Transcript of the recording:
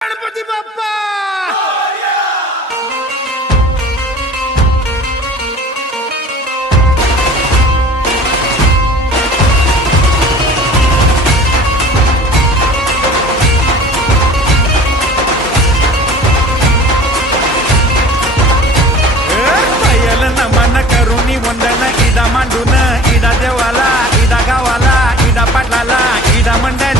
गणपती बाप्पा नमन करुणी वंदन इडा मांडून इडा देवाला इडा गावाला इडा पाटलाला इडा मंडळ